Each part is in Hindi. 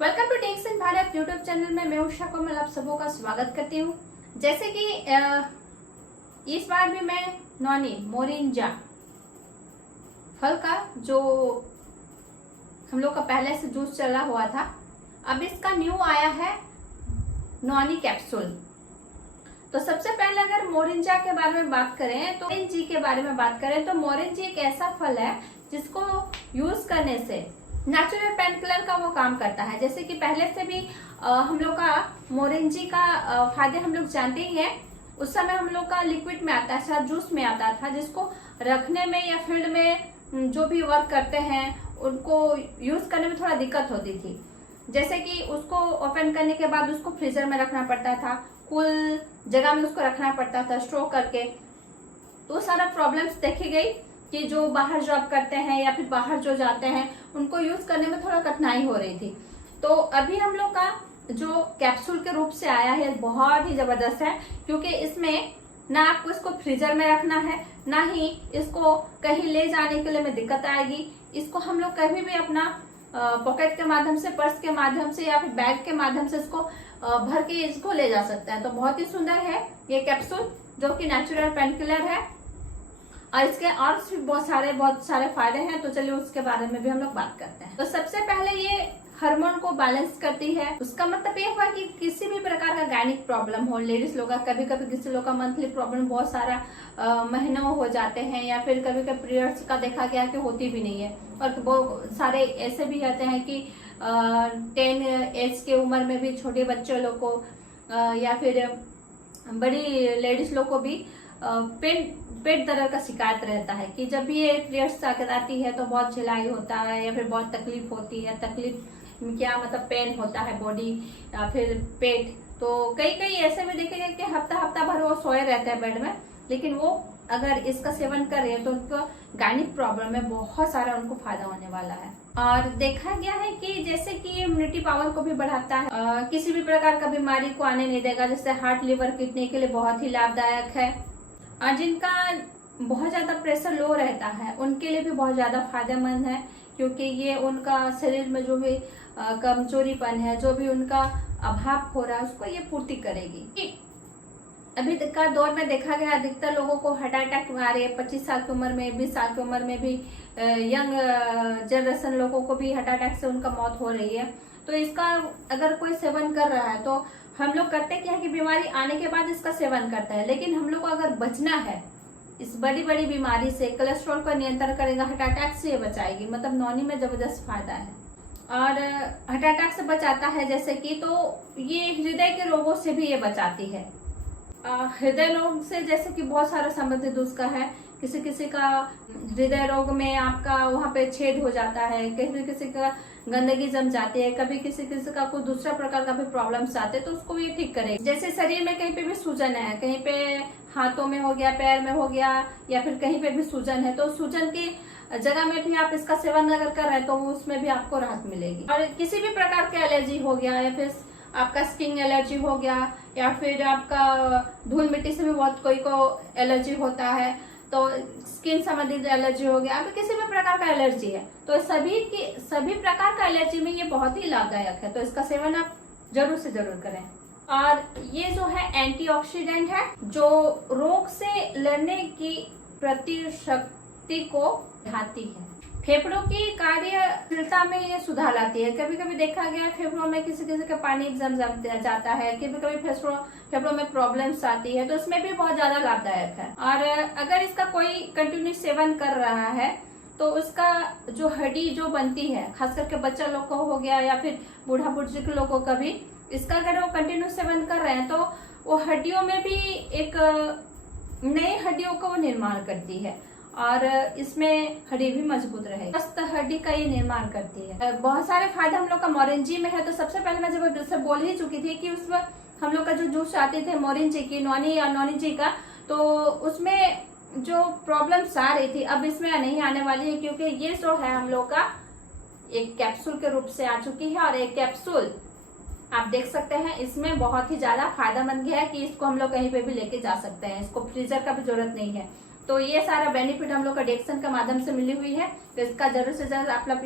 Welcome to techs in Bharat YouTube channel में मैं उषा कोमल आप सबों का स्वागत करती हूँ। जैसे कि इस बार भी मैं नॉनी मोरिंजा फल का जो हम लोग का पहले से जूस चला हुआ था, अब इसका न्यू आया है नॉनी कैप्सूल। तो सबसे पहले अगर मोरिंजा के बारे में बात करें तो मोरिंजी के बारे में बात करें तो मोरिंजी एक ऐसा फल है जिसको यूज करने से नेचुरल पेन किलर का वो काम करता है। जैसे कि पहले से भी हम लोग का मोरिंजी का फायदे हम लोग जानते ही हैं। उस समय हम लोग का लिक्विड में आता था, जूस में आता था, जिसको रखने में या फील्ड में जो भी वर्क करते हैं उनको यूज करने में थोड़ा दिक्कत होती थी। जैसे कि उसको ओपन करने के बाद उसको फ्रीजर में रखना पड़ता था, कूल जगह में उसको रखना पड़ता था स्टोर करके। तो सारा प्रॉब्लम्स देखी गई कि जो बाहर जॉब करते हैं या फिर बाहर जो जाते हैं उनको यूज करने में थोड़ा कठिनाई हो रही थी। तो अभी हम लोग का जो कैप्सूल के रूप से आया है बहुत ही जबरदस्त है, क्योंकि इसमें ना आपको इसको फ्रीजर में रखना है, ना ही इसको कहीं ले जाने के लिए में दिक्कत आएगी। इसको हम लोग कभी भी अपना पॉकेट के माध्यम से, पर्स के माध्यम से या फिर बैग के माध्यम से इसको भर के इसको ले जा सकते हैं। तो बहुत ही सुंदर है ये कैप्सूल, जो कि नेचुरल पेन किलर है और इसके और बहुत सारे फायदे हैं। तो चलिए उसके बारे में भी हम लोग बात करते हैं। तो सबसे पहले ये हार्मोन को बैलेंस करती है। उसका मतलब ये हुआ कि किसी भी प्रकार का गायनिक प्रॉब्लम हो, लेडीज लोग का कभी कभी किसी लोग का मंथली प्रॉब्लम बहुत सारा महीनों हो जाते हैं, या फिर कभी कभी पीरियड्स का देखा गया कि होती भी नहीं है। और बहुत सारे ऐसे भी रहते हैं कि 10 एज के उम्र में भी छोटे बच्चे लोग को या फिर बड़ी लेडीज लोग को भी पेट दर्द का शिकायत रहता है कि जब भी ये पीरियड्स आती है तो बहुत झिलाई होता है या फिर बहुत तकलीफ होती है। तकलीफ क्या मतलब पेन होता है बॉडी या फिर पेट। तो कई ऐसे में देखेंगे कि हफ्ता भर वो सोए रहते हैं बेड में, लेकिन वो अगर इसका सेवन कर रहे हैं तो उनको गायनिक प्रॉब्लम में बहुत सारा उनको फायदा होने वाला है। और देखा गया है कि जैसे कि इम्यूनिटी पावर को भी बढ़ाता है, किसी भी प्रकार का बीमारी को आने नहीं देगा। जैसे हार्ट, लिवर, किडनी के लिए बहुत ही लाभदायक है। और जिनका बहुत ज्यादा प्रेशर लो रहता है उनके लिए भी बहुत ज्यादा फायदेमंद है, क्योंकि ये उनका शरीर में जो भी कमजोरीपन है, जो भी उनका अभाव हो रहा है, उसको ये पूर्ति करेगी। अभी तक का दौर में देखा गया अधिकतर लोगों को हार्ट अटैक आ रही है। 25 साल की उम्र में, 20 साल की उम्र में भी यंग जनरेशन लोगों को भी हार्ट अटैक से उनका मौत हो रही है। तो इसका अगर कोई सेवन कर रहा है तो हम लोग करते क्या है कि बीमारी आने के बाद इसका सेवन करता है, लेकिन हम लोग को अगर बचना है इस बड़ी बीमारी से, कोलेस्ट्रॉल को नियंत्रण करेगा, हार्ट अटैक से ये मतलब नॉनी में जबरदस्त फायदा है। और हार्ट अटैक से बचाता है जैसे कि, तो ये हृदय के रोगों से भी ये बचाती है। हृदय रोग से जैसे कि बहुत सारा संबंधित उसका है। किसी का हृदय रोग में आपका वहां पे छेद हो जाता है, किसी का गंदगी जम जाती है, कभी किसी का कोई दूसरा प्रकार का भी प्रॉब्लम्स आते हैं, तो उसको ये ठीक करेगा। जैसे शरीर में कहीं पे भी सूजन है, कहीं पे हाथों में हो गया, पैर में हो गया, या फिर कहीं पे भी सूजन है, तो सूजन की जगह में भी आप इसका सेवन अगर कर रहे हैं तो उसमें भी आपको राहत मिलेगी। और किसी भी प्रकार की एलर्जी हो गया, या फिर आपका स्किन एलर्जी हो गया, या फिर आपका धूल मिट्टी से भी बहुत कोई को एलर्जी होता है, तो स्किन संबंधित एलर्जी हो गया, आपको किसी भी प्रकार का एलर्जी है, तो सभी प्रकार का एलर्जी में ये बहुत ही लाभदायक है। तो इसका सेवन आप जरूर से जरूर करें। और ये जो है एंटीऑक्सीडेंट है, जो रोग से लड़ने की प्रतिशक्ति को बढ़ाती है। फेफड़ों की कार्यशीलता में ये सुधार लाती है। कभी कभी देखा गया फेफड़ों में किसी का पानी जम जाता है, कभी फेफड़ों में प्रॉब्लम्स आती है, तो इसमें भी बहुत ज्यादा लाभदायक है। और अगर इसका कोई कंटिन्यू सेवन कर रहा है तो उसका जो हड्डी जो बनती है, खास करके बच्चा लोग को हो गया या फिर बूढ़ा बुजुर्ग लोगों का भी, इसका अगर वो कंटिन्यू सेवन कर रहे हैं तो वो हड्डियों में भी एक नई हड्डियों का वो निर्माण करती है, और इसमें हड्डी भी मजबूत रहे, स्वस्थ हड्डी का ये निर्माण करती है। बहुत सारे फायदे हम लोग का मोरिंजी में है। तो सबसे पहले मैं जब बोल ही चुकी थी कि उसमें हम लोग का जो जूस आते थे मोरिंजी की, नॉनी जी का, तो उसमें जो प्रॉब्लम्स आ रही थी अब इसमें नहीं आने वाली है, क्योंकि ये जो है हम लोग का एक कैप्सूल के रूप से आ चुकी है। और एक कैप्सूल आप देख सकते हैं इसमें बहुत ही ज्यादा फायदेमंद है कि इसको हम लोग कहीं पे भी लेके जा सकते हैं, इसको फ्रीजर का भी जरूरत नहीं है। तो ये सारा बेनिफिट हम लोग का डेक्सन के माध्यम से मिली हुई है। तो इसका जरूर से जरूर आप लोग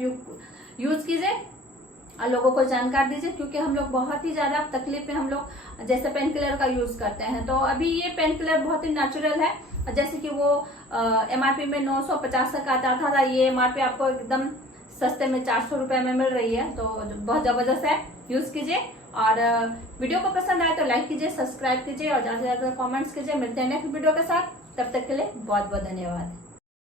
यूज कीजिए। लोगों को जानकार दीजिए, क्योंकि हम लोग बहुत ही ज्यादा तकलीफ में हम लोग जैसे पेन किलर का यूज करते हैं। तो अभी ये पेन किलर बहुत ही नेचुरल है, जैसे कि वो MRP में 950 तक आता था, ये MRP आपको एकदम सस्ते में 400 रुपए में मिल रही है। तो बहुत जबरदस्त है, यूज कीजिए। और वीडियो को पसंद आए तो लाइक कीजिए, सब्सक्राइब कीजिए और ज्यादा से ज्यादा कमेंट्स कीजिए। मिलते हैं नेक्स्ट वीडियो के साथ, तब तक के लिए बहुत बहुत धन्यवाद।